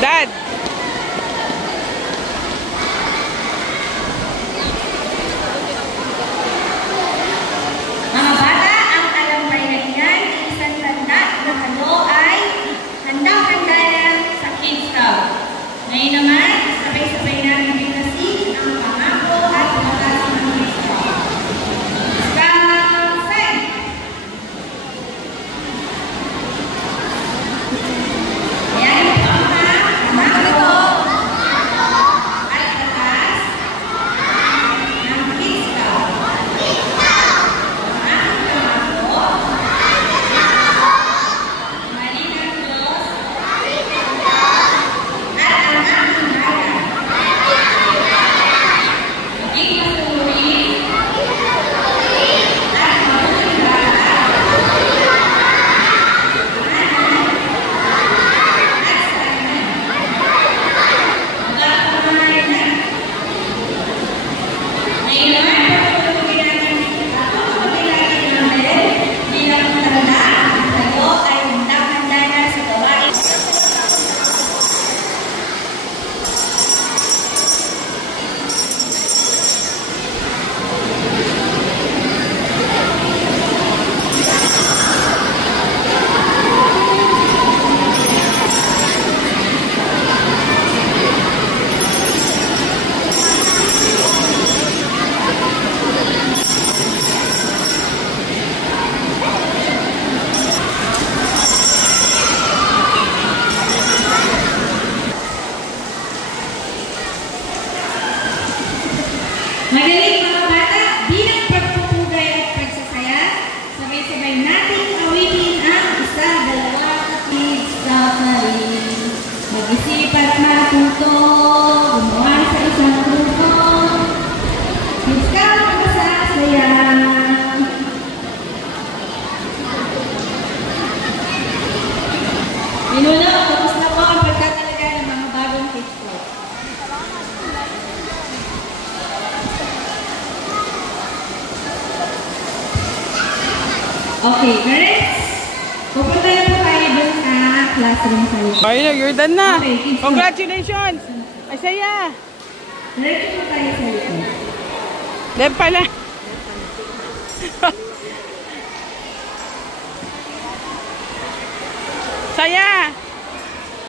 Dad! Mga bata, ang alampayan niyan, isang tanda na ano ay handang-handa na sa Kids Club. Ngayon naman, sabay-sabay natin bigkasin ang pangako at batas ng Kids Club. Stand! Ayan po ang pangako at batas ng Kids Club. Magaling mga bata, bilang pagpupugay at pagsasaya, sabay-sabay nating awitin ang isa, dalawa, kids sa parin. Mag-isip at matuto, gumawa sa isang grupo. Kids ka magkasasaya. Minuno, tapos na po ang pagkatalaga ng mga bagong kids club. Okay, next. Pupunta na po tayo dun sa classroom sa likod. Ayun, you're done na. Okay, Congratulations! Ay, saya! Diretso po tayo sa likod. Deb pala. Saya!